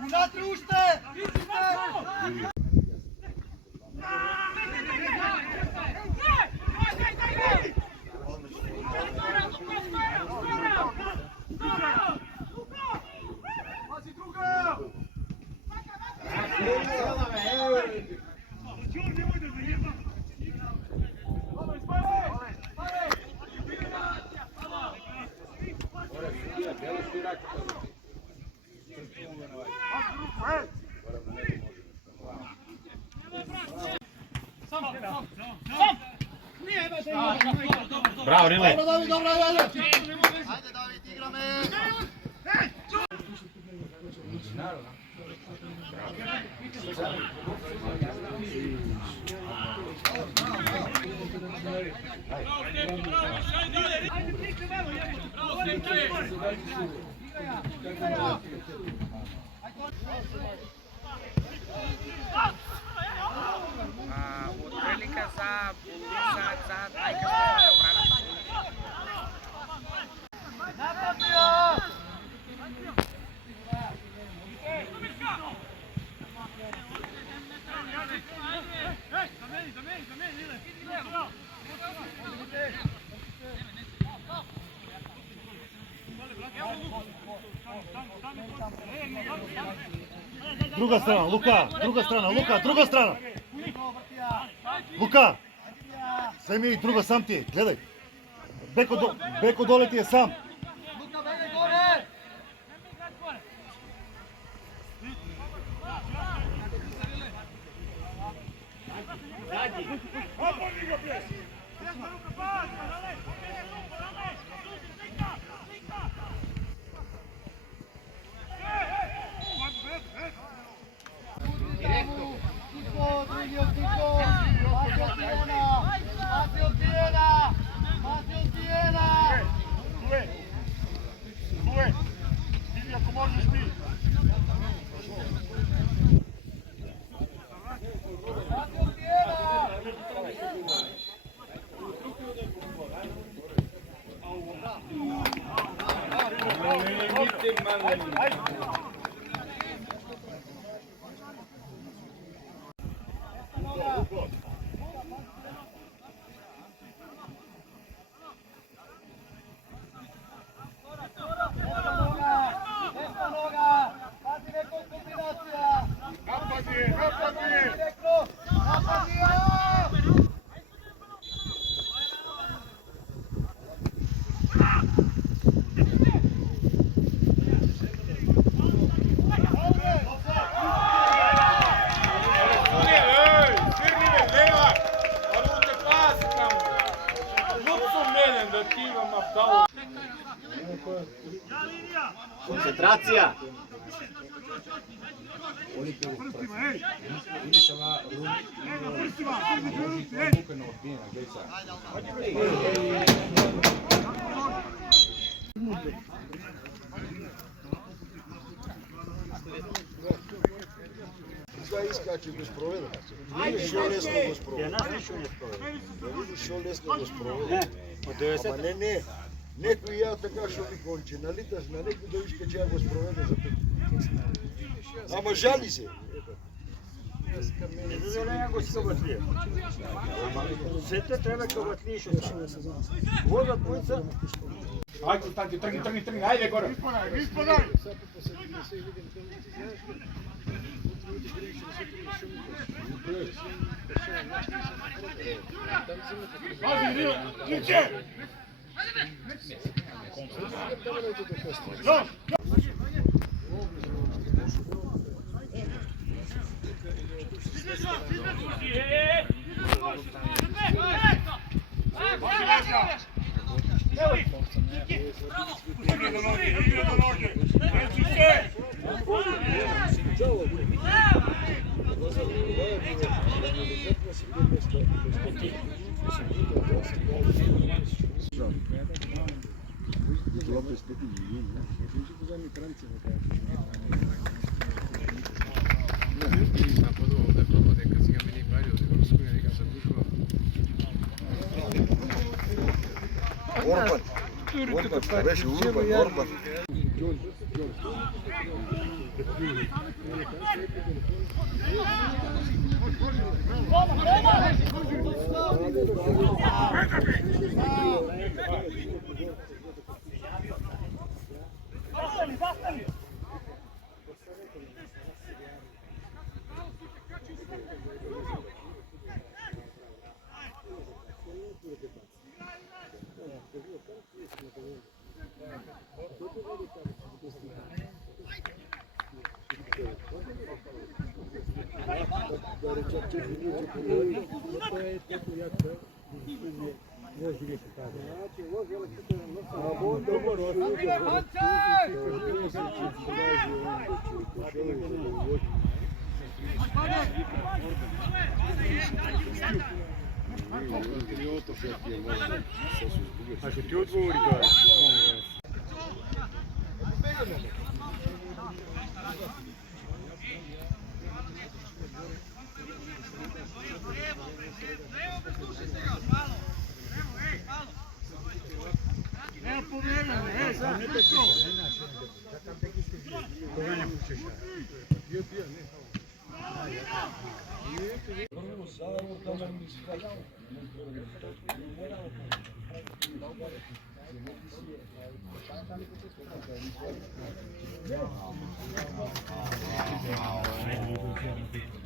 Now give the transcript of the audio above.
Unatrag ušte! Pazi druga! Bravo, Rile! Dobro, David, dobro, ajde! Ajde, David, igrame! Prilika za Tajka Brana. Druga strana, Luka, druga strana, Luka, druga strana. Luka, sve mi druga sam ti je, gledaj. Beko dole ti je sam. Luka, bege gore! Koncentracija! Zdaj iskače go sproveda. Vidiš šel lesno go sproveda. Vidiš šel lesno go sproveda. Ama ne. Neko ja така što mi konče. Nalitaš na neko da iskače ja go sproveda za pet. Ama žali se. Не дозволяє го си кабатлije. Сете треба кабатлije što вода двоjica. Ajde, trgi, ajde gore! Gospodar! Pazi, Riče! Orban. Orban, беше Орбан. А ще ти отговори това? Wow.